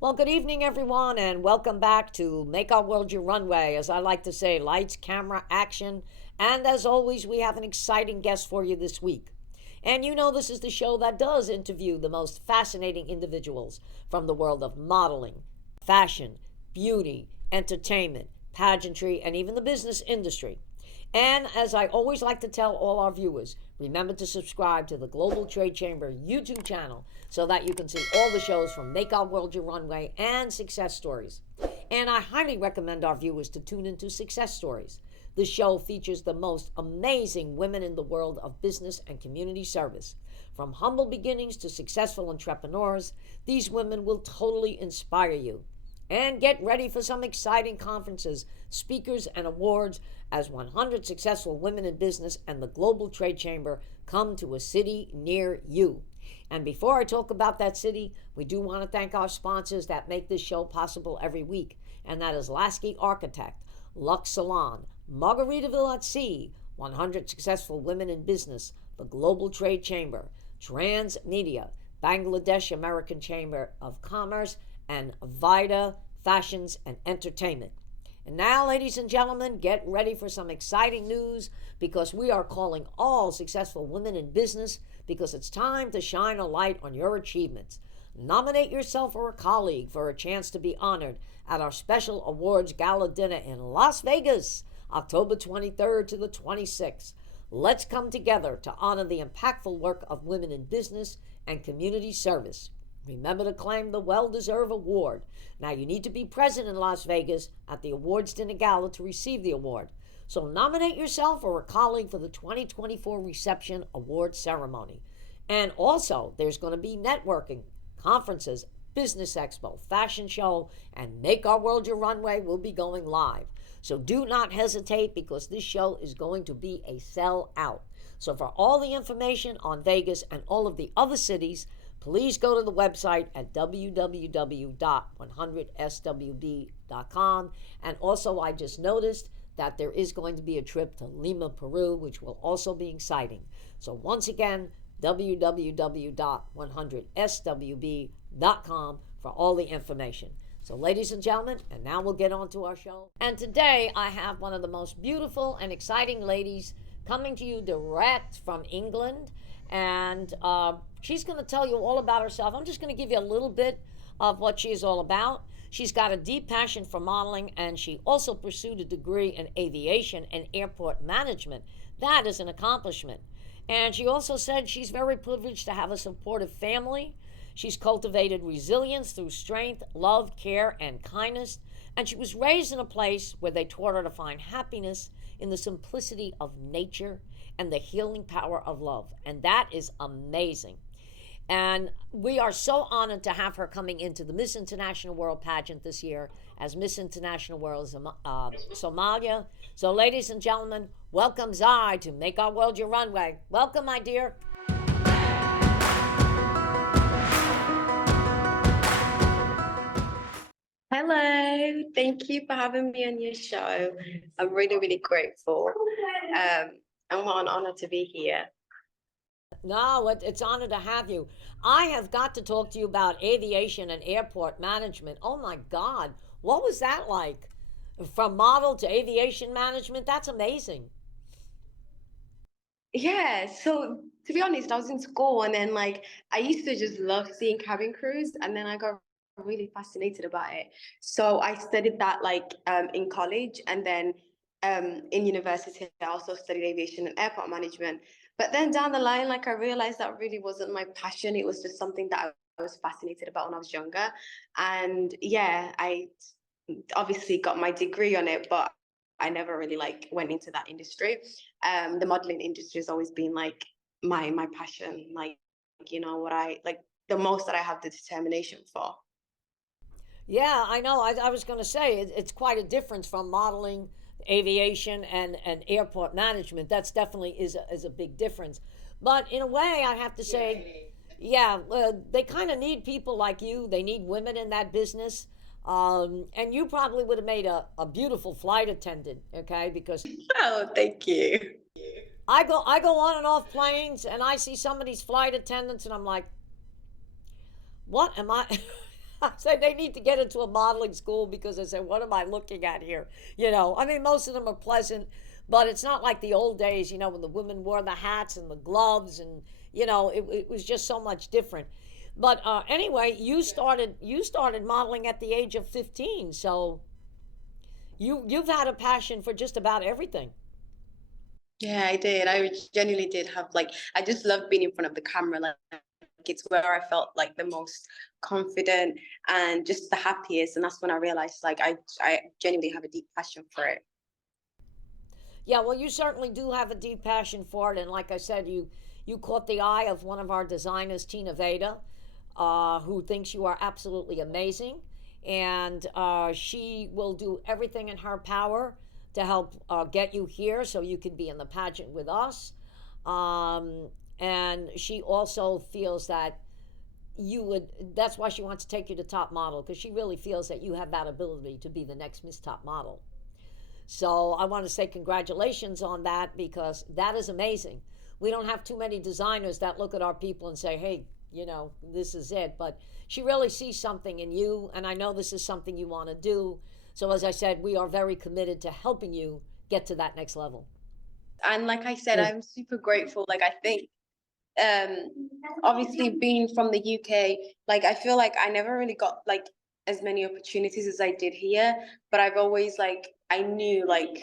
Well, good evening, everyone, and welcome back to Make Our World Your Runway. As I like to say, lights, camera, action. And as always, we have an exciting guest for you this week. And you know, this is the show that does interview the most fascinating individuals from the world of modeling, fashion, beauty, entertainment, pageantry, and even the business industry. And as I always like to tell all our viewers, remember to subscribe to the Global Trade Chamber YouTube channel so that you can see all the shows from Make Our World Your Runway and Success Stories. And I highly recommend our viewers to tune into Success Stories. This show features the most amazing women in the world of business and community service. From humble beginnings to successful entrepreneurs, these women will totally inspire you. And get ready for some exciting conferences, speakers, and awards as 100 successful women in business and the Global Trade Chamber come to a city near you. And before I talk about that city, we do want to thank our sponsors that make this show possible every week. And that is Lasky Architect, Lux Salon, Margaritaville at Sea, 100 Successful Women in Business, the Global Trade Chamber, Transmedia, Bangladesh American Chamber of Commerce, and Vida Fashions and Entertainment. And now, ladies and gentlemen, get ready for some exciting news because we are calling all successful women in business because it's time to shine a light on your achievements. Nominate yourself or a colleague for a chance to be honored at our special awards gala dinner in Las Vegas, October 23rd to the 26th. Let's come together to honor the impactful work of women in business and community service. Remember to claim the well-deserved award. Now, you need to be present in Las Vegas at the awards dinner gala to receive the award. So nominate yourself or a colleague for the 2024 reception award ceremony. And also, there's going to be networking, conferences, business expo, fashion show, and Make Our World Your Runway will be going live. So do not hesitate because this show is going to be a sellout. So for all the information on Vegas and all of the other cities, please go to the website at www.100swb.com. And also, I just noticed that there is going to be a trip to Lima, Peru, which will also be exciting. So once again, www.100swb.com for all the information. So ladies and gentlemen, and now we'll get on to our show. And today I have one of the most beautiful and exciting ladies coming to you direct from England. And she's going to tell you all about herself. I'm just going to give you a little bit of what she is all about. She's got a deep passion for modeling, and she also pursued a degree in aviation and airport management. That is an accomplishment. And she also said she's very privileged to have a supportive family. She's cultivated resilience through strength, love, care, and kindness. And she was raised in a place where they taught her to find happiness in the simplicity of nature and the healing power of love. And that is amazing. And we are so honored to have her coming into the Miss International World pageant this year as Miss International World Somalia. So ladies and gentlemen, welcome Zai to Make Our World Your Runway. Welcome, my dear. Hello, thank you for having me on your show. I'm really, really grateful. And what an honor to be here. No, it's an honor to have you. I have got to talk to you about aviation and airport management. Oh my God, what was that like? From model to aviation management, that's amazing. Yeah, so to be honest, I was in school and then I used to just love seeing cabin crews and then I got really fascinated about it. So I studied that in college and then in university I also studied aviation and airport management. But then down the line, I realized that really wasn't my passion. It was just something that I was fascinated about when I was younger. And yeah, I obviously got my degree on it, but I never really went into that industry. The modeling industry has always been my passion, what I the most that I have the determination for. Yeah, I know. I was going to say it's quite a difference from modeling, aviation, and airport management. That's definitely is a big difference. But in a way, I have to say, yeah, they kind of need people like you. They need women in that business. And you probably would have made a beautiful flight attendant, okay? Because Oh, thank you. I go on and off planes, and I see some of these flight attendants, and I'm like, what am I? So they need to get into a modeling school because they say, what am I looking at here? I mean, most of them are pleasant, but it's not like the old days, when the women wore the hats and the gloves and, it was just so much different. But anyway, you started modeling at the age of 15, so you've had a passion for just about everything. Yeah, I did. I genuinely did have like I just love being in front of the camera. Like it's where I felt like the most confident and just the happiest. And that's when I realized like I genuinely have a deep passion for it. Yeah, well, you certainly do have a deep passion for it, and like I said, you caught the eye of one of our designers, Tina Veda, who thinks you are absolutely amazing, and she will do everything in her power to help get you here so you can be in the pageant with us. Um, and she also feels that you would. That's why she wants to take you to top model because she really feels that you have that ability to be the next Miss Top Model. So I want to say congratulations on that because that is amazing. We don't have too many designers that look at our people and say, hey, this is it. But she really sees something in you, and I know this is something you want to do. So, as I said, we are very committed to helping you get to that next level. And like I said, I'm super grateful. Like I think obviously being from the UK, like I feel like I never really got like as many opportunities as I did here, but I've always like I knew like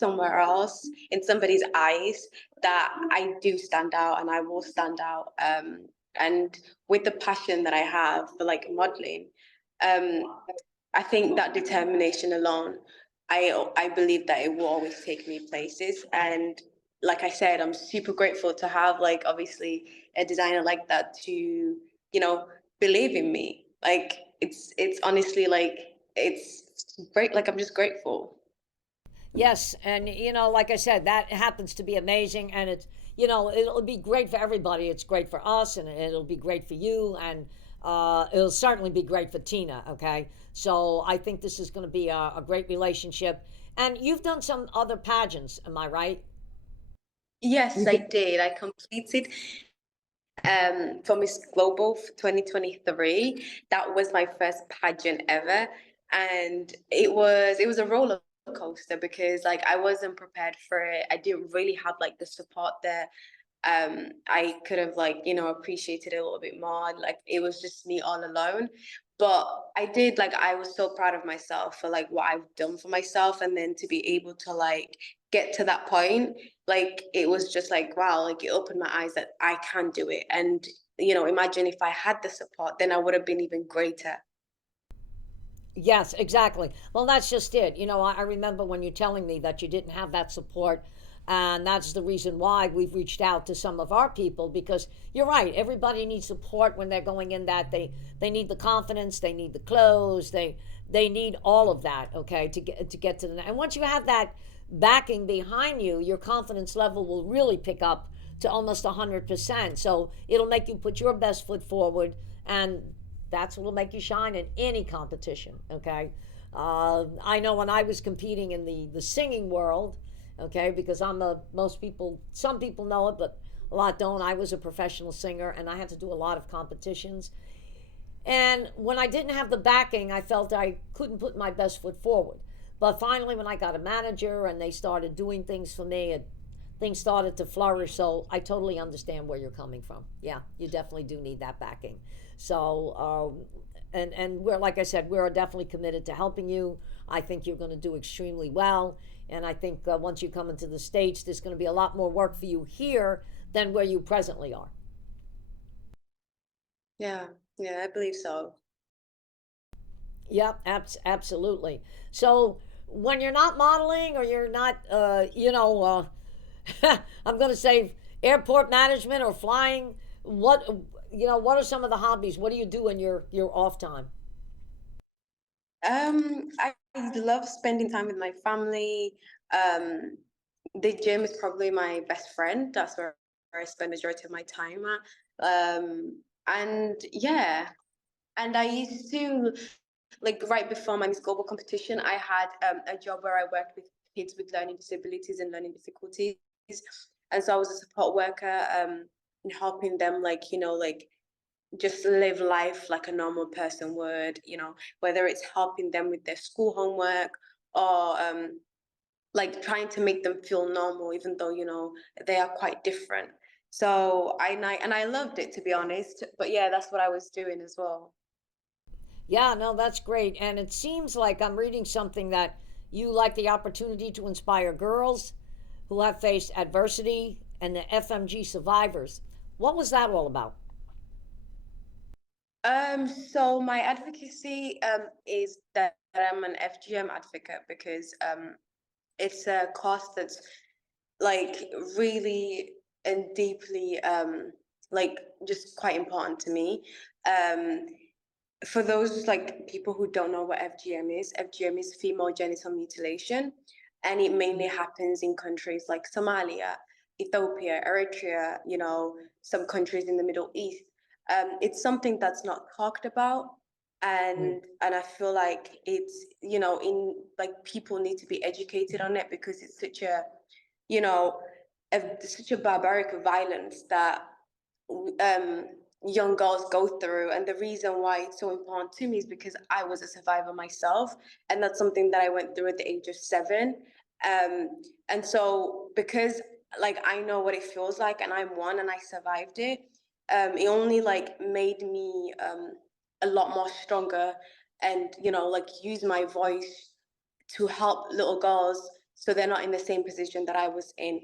somewhere else in somebody's eyes that I do stand out and I will stand out. And with the passion that I have for like modeling, um, I think that determination alone, I believe that it will always take me places. And like I said, I'm super grateful to have like obviously a designer like that to, believe in me. Like it's honestly like it's great. Like I'm just grateful. Yes, and like I said, that happens to be amazing, and it's it'll be great for everybody. It's great for us, and it'll be great for you, and it'll certainly be great for Tina. Okay, so I think this is going to be a great relationship. And you've done some other pageants, am I right? Yes, I did. I completed for Miss Global for 2023. That was my first pageant ever. And it was a roller coaster because like I wasn't prepared for it. I didn't really have like the support there. I could have like, appreciated it a little bit more. Like it was just me all alone. But I did like I was so proud of myself for like what I've done for myself and then to be able to like get to that point, like it was just like wow, like it opened my eyes that I can do it. And imagine if I had the support, then I would have been even greater. Yes, exactly. Well, that's just it. I remember when you're telling me that you didn't have that support, and that's the reason why we've reached out to some of our people because you're right. Everybody needs support when they're going in. That they need the confidence, they need the clothes, they need all of that. Okay, to get to the and once you have that backing behind you, your confidence level will really pick up to almost 100%. So it'll make you put your best foot forward, and that's what will make you shine in any competition. Okay, I know when I was competing in the singing world, okay, because some people know it, but a lot don't. I was a professional singer, and I had to do a lot of competitions. And when I didn't have the backing, I felt I couldn't put my best foot forward. But finally, when I got a manager and they started doing things for me, things started to flourish. So I totally understand where you're coming from. Yeah, you definitely do need that backing. So, and we're like I said, we're definitely committed to helping you. I think you're going to do extremely well, and I think once you come into the states, there's going to be a lot more work for you here than where you presently are. Yeah, yeah, I believe so. Yep, absolutely. So when you're not modeling or you're not, I'm going to say airport management or flying. What are some of the hobbies? What do you do in your off time? I love spending time with my family. Um, the gym is probably my best friend. That's where I spend the majority of my time at. And yeah, and I used to like right before my Miss Global competition, I had a job where I worked with kids with learning disabilities and learning difficulties, and so I was a support worker in helping them like like just live life like a normal person would, whether it's helping them with their school homework or like trying to make them feel normal, even though, they are quite different. So I loved it, to be honest. But yeah, that's what I was doing as well. Yeah, no, that's great. And it seems like I'm reading something that you like the opportunity to inspire girls who have faced adversity and the FMG survivors. What was that all about? So my advocacy is that I'm an FGM advocate because it's a cause that's like really and deeply like just quite important to me. Um, for those like people who don't know what FGM is female genital mutilation, and it mainly happens in countries like Somalia, Ethiopia, Eritrea, some countries in the Middle East. It's something that's not talked about, and I feel like it's in like people need to be educated on it because it's you know such a barbaric violence that um, young girls go through. And the reason why it's so important to me is because I was a survivor myself, and that's something that I went through at the age of 7. And so because like I know what it feels like, and I'm one, and I survived it. It only like made me a lot more stronger, and like use my voice to help little girls so they're not in the same position that I was in.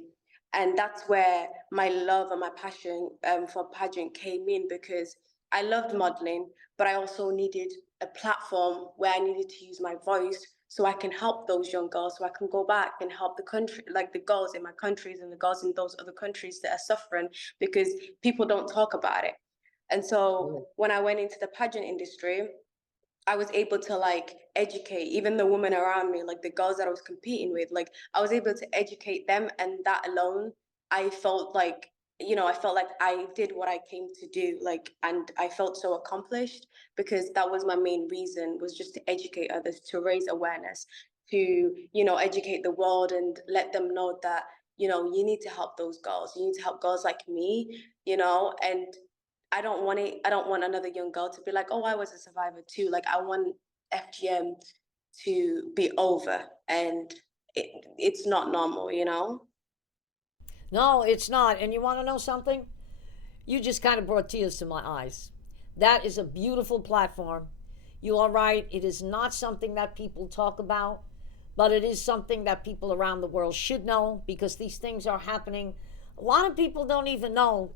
And that's where my love and my passion for pageant came in, because I loved modeling, but I also needed a platform where I needed to use my voice so I can help those young girls, so I can go back and help the country, like the girls in my countries and the girls in those other countries that are suffering, because people don't talk about it. And so when I went into the pageant industry, I was able to like educate even the women around me, like the girls that I was competing with. Like I was able to educate them, and that alone, I felt like, I felt like I did what I came to do. Like, and I felt so accomplished, because that was my main reason, was just to educate others, to raise awareness, to, educate the world and let them know that, you need to help those girls. You need to help girls like me, and I don't want another young girl to be like, oh, I was a survivor too. Like I want FGM to be over, and it's not normal. No, it's not. And you want to know something? You just kind of brought tears to my eyes. That is a beautiful platform. You are right. It is not something that people talk about, but it is something that people around the world should know, because these things are happening. A lot of people don't even know.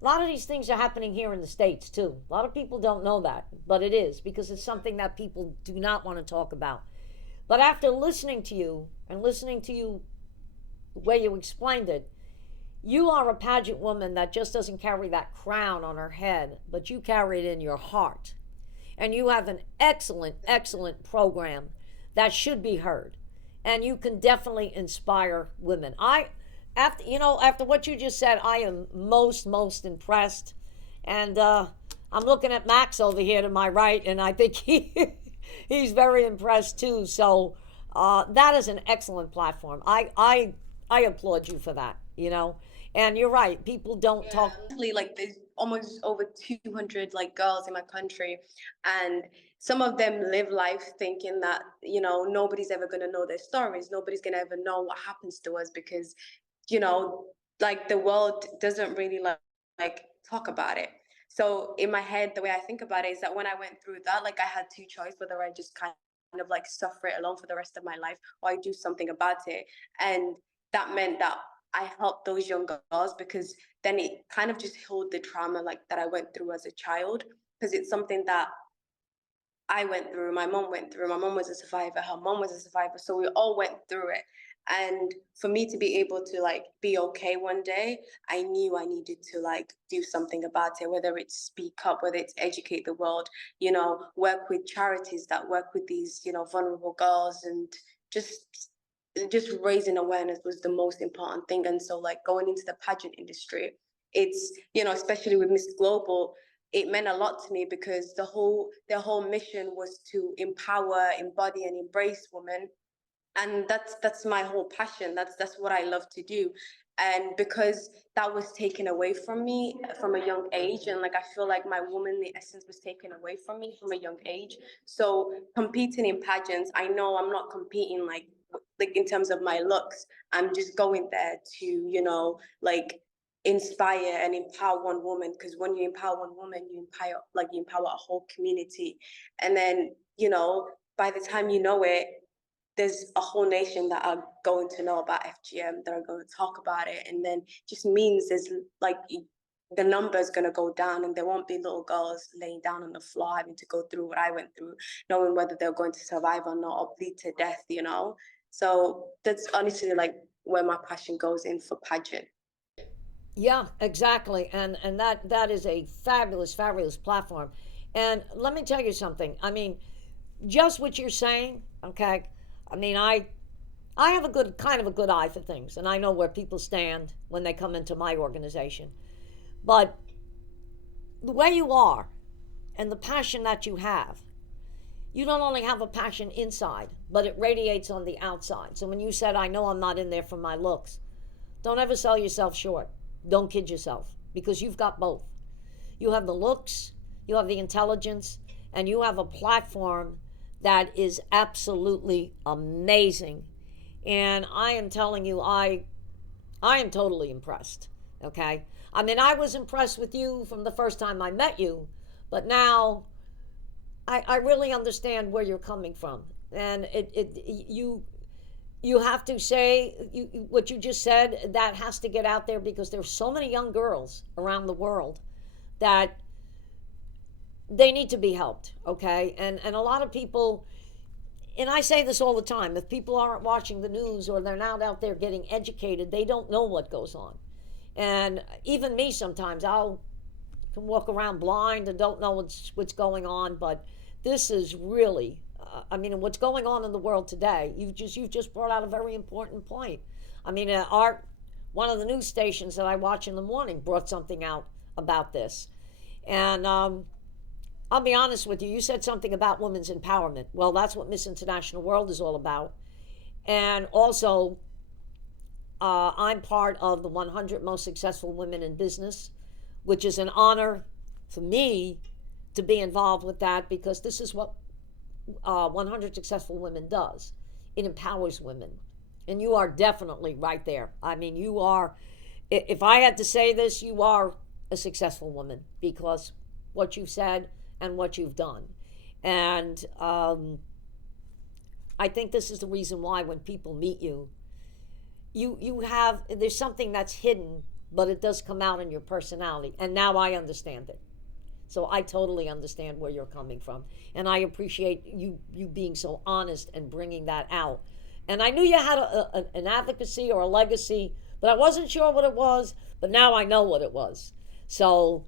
A lot of these things are happening here in the States too. A lot of people don't know that, but it is, because it's something that people do not want to talk about. But after listening to you and listening to you the way you explained it, you are a pageant woman that just doesn't carry that crown on her head, but you carry it in your heart. And you have an excellent, excellent program that should be heard. And you can definitely inspire women. After what you just said, I am most impressed. And I'm looking at Max over here to my right, and I think he's very impressed too. So that is an excellent platform. I applaud you for that. And you're right. People don't Yeah, talk. honestly, like there's almost over 200 like girls in my country, and some of them live life thinking that, nobody's ever going to know their stories. Nobody's going to ever know what happens to us, because, you know, like the world doesn't really like talk about it. So in my head, the way I think about it is that when I went through that, like I had two choices, whether I just kind of like suffer it alone for the rest of my life, or I do something about it. And that meant that I helped those young girls, because then it kind of just healed the trauma like that I went through as a child, because it's something that I went through, my mom went through, my mom was a survivor, her mom was a survivor, so we all went through it. And for me to be able to like be okay one day, I knew I needed to like do something about it, whether it's speak up, whether it's educate the world, work with charities that work with these, vulnerable girls, and just raising awareness was the most important thing. And so like going into the pageant industry, it's, especially with Miss Global, it meant a lot to me, because their whole mission was to empower, embody, and embrace women. And that's my whole passion. That's what I love to do. And because that was taken away from me from a young age, and like I feel like my womanly essence was taken away from me from a young age. So competing in pageants, I know I'm not competing like in terms of my looks. I'm just going there to, like inspire and empower one woman, because when you empower one woman, you empower a whole community. And then, by the time you know it, there's a whole nation that are going to know about FGM, that are going to talk about it, and then just means there's like the number is going to go down, and there won't be little girls laying down on the floor having to go through what I went through, knowing whether they're going to survive or not, or bleed to death. So that's honestly like where my passion goes in for pageant. Yeah, exactly. And that is a fabulous, fabulous platform. And let me tell you something. I mean, just what you're saying, okay? I mean, I have a good kind of a good eye for things, and I know where people stand when they come into my organization. But the way you are and the passion that you don't only have a passion inside, but it radiates on the outside. So when you said, I know I'm not in there for my looks, don't ever sell yourself short. Don't kid yourself, because you've got both. You have the looks, you have the intelligence, and you have a platform that is absolutely amazing. And I am telling you, I am totally impressed. Okay? I mean, I was impressed with you from the first time I met you, but now I really understand where you're coming from. And you have to say what you just said, that has to get out there, because there's so many young girls around the world that they need to be helped. Okay? And a lot of people, and I say this all the time, if people aren't watching the news or they're not out there getting educated, they don't know what goes on. And even me, sometimes I'll can walk around blind and don't know what's going on. But this is really, I mean, what's going on in the world today. You've just brought out a very important point. I mean, one of the news stations that I watch in the morning brought something out about this, and I'll be honest with you. You said something about women's empowerment. Well, that's what Miss International World is all about. And also, I'm part of the 100 most successful women in business, which is an honor for me to be involved with that, because this is what 100 Successful Women does. It empowers women. And you are definitely right there. I mean, you are, if I had to say this, you are a successful woman, because what you've said and what you've done. And I think this is the reason why when people meet you, you have, there's something that's hidden, but it does come out in your personality. And now I understand it. So I totally understand where you're coming from, and I appreciate you being so honest and bringing that out. And I knew you had an advocacy or a legacy, but I wasn't sure what it was. But now I know what it was. So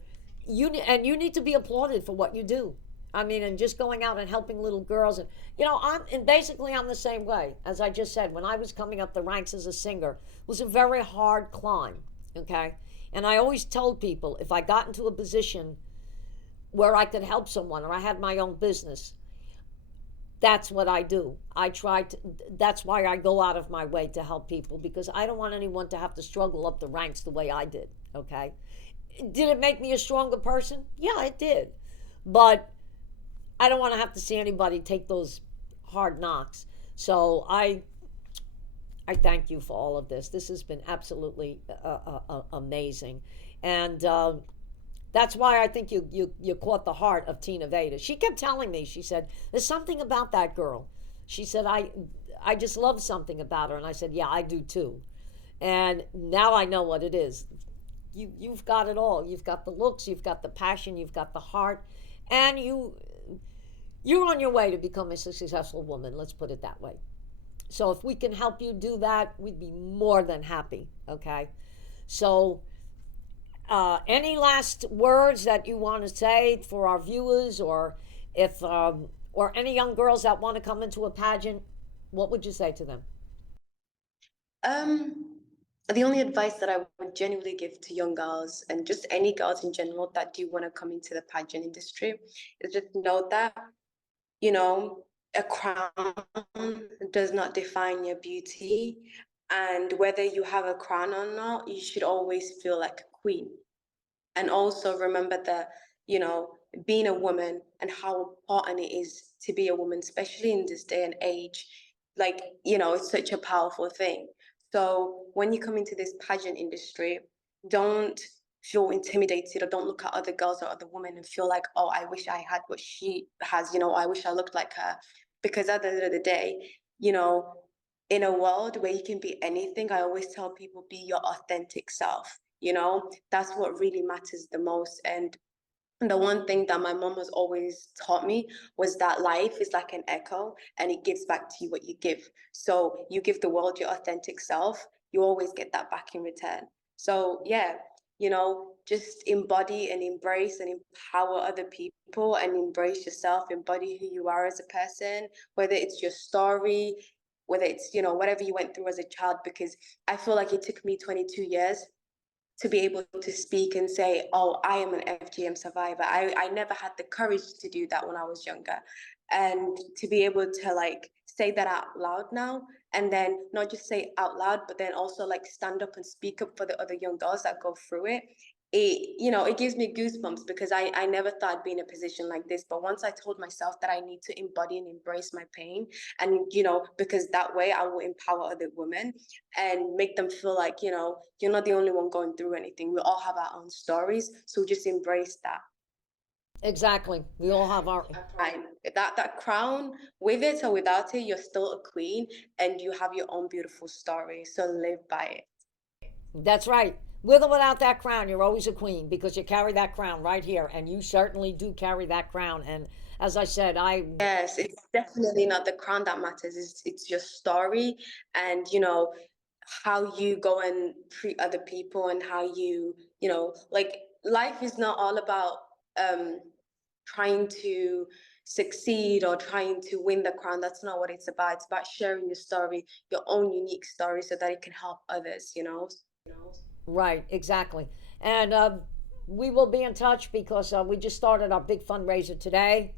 you need to be applauded for what you do. I mean, and just going out and helping little girls, and I'm the same way. As I just said, when I was coming up the ranks as a singer, it was a very hard climb. Okay, and I always told people, if I got into a position where I could help someone, or I had my own business, that's what I do. That's why I go out of my way to help people, because I don't want anyone to have to struggle up the ranks the way I did. Okay, did it make me a stronger person? Yeah, it did. But I don't want to have to see anybody take those hard knocks. So I thank you for all of this. This has been absolutely amazing. And that's why I think you caught the heart of Tina Veda. She kept telling me, she said, there's something about that girl. She said, I just love something about her. And I said, yeah, I do too. And now I know what it is. You've got it all. You've got the looks, you've got the passion, you've got the heart, and you're on your way to become a successful woman. Let's put it that way. So if we can help you do that, we'd be more than happy. Okay. So any last words that you want to say for our viewers, or if or any young girls that want to come into a pageant, what would you say to them? The only advice that I would genuinely give to young girls, and just any girls in general that do want to come into the pageant industry, is just know that, a crown does not define your beauty. And whether you have a crown or not, you should always feel like a queen. And also remember that, you know, being a woman and how important it is to be a woman, especially in this day and age, like, you know, it's such a powerful thing. So when you come into this pageant industry, don't feel intimidated, or don't look at other girls or other women and feel like, oh, I wish I had what she has, you know, I wish I looked like her. Because at the end of the day, you know, in a world where you can be anything, I always tell people, be your authentic self. You know, that's what really matters the most. And the one thing that my mom has always taught me was that life is like an echo, and it gives back to you what you give. So you give the world your authentic self, you always get that back in return. So yeah, you know, just embody and embrace and empower other people, and embrace yourself, embody who you are as a person, whether it's your story, whether it's, you know, whatever you went through as a child. Because I feel like it took me 22 years to be able to speak and say, oh, I am an FGM survivor. I never had the courage to do that when I was younger. And to be able to like say that out loud now, and then not just say it out loud, but then also like stand up and speak up for the other young girls that go through it. It, you know, it gives me goosebumps, because I never thought I'd be in a position like this. But once I told myself that I need to embody and embrace my pain, and, you know, because that way I will empower other women and make them feel like, you know, you're not the only one going through anything. We all have our own stories. So just embrace that. Exactly. We all have our. Fine. That crown, with it or without it, you're still a queen, and you have your own beautiful story. So live by it. That's right. With or without that crown, you're always a queen because you carry that crown right here, and you certainly do carry that crown. And as I said, I. Yes, it's definitely not the crown that matters. It's your story, and, you know, how you go and treat other people, and how you know, like, life is not all about um trying to succeed or trying to win the crown. That's not what it's about. It's about sharing your story, your own unique story, so that it can help others, you know. Right, exactly. And we will be in touch because we just started our big fundraiser today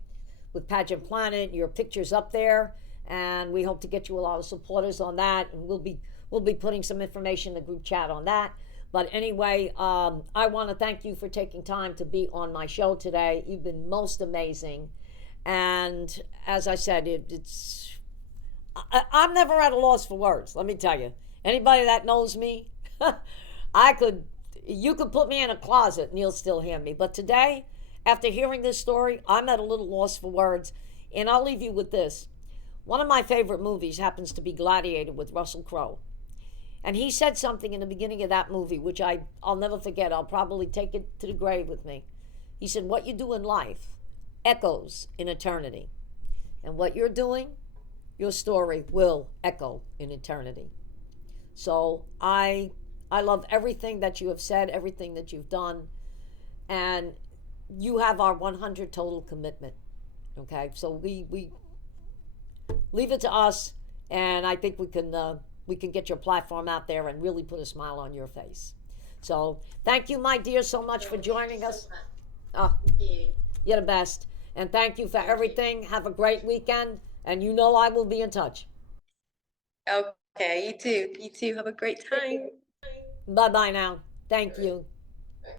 with Pageant Planet. Your picture's up there, and we hope to get you a lot of supporters on that. And we'll be putting some information in the group chat on that. But anyway, I want to thank you for taking time to be on my show today. You've been most amazing, and as I said, I'm never at a loss for words. Let me tell you, anybody that knows me, I could, you could put me in a closet and you'll still hear me. But today, after hearing this story, I'm at a little loss for words. And I'll leave you with this. One of my favorite movies happens to be Gladiator with Russell Crowe. And he said something in the beginning of that movie, which I'll never forget. I'll probably take it to the grave with me. He said, what you do in life echoes in eternity. And what you're doing, your story will echo in eternity. So I love everything that you have said, everything that you've done, and you have our 100 total commitment. Okay, so we leave it to us, and I think we can get your platform out there and really put a smile on your face. So thank you, my dear, so much for joining us. Oh, you're the best, and thank you for everything. Have a great weekend, and you know I will be in touch. Okay, you too. You too. Have a great time. Bye bye now. Thank you.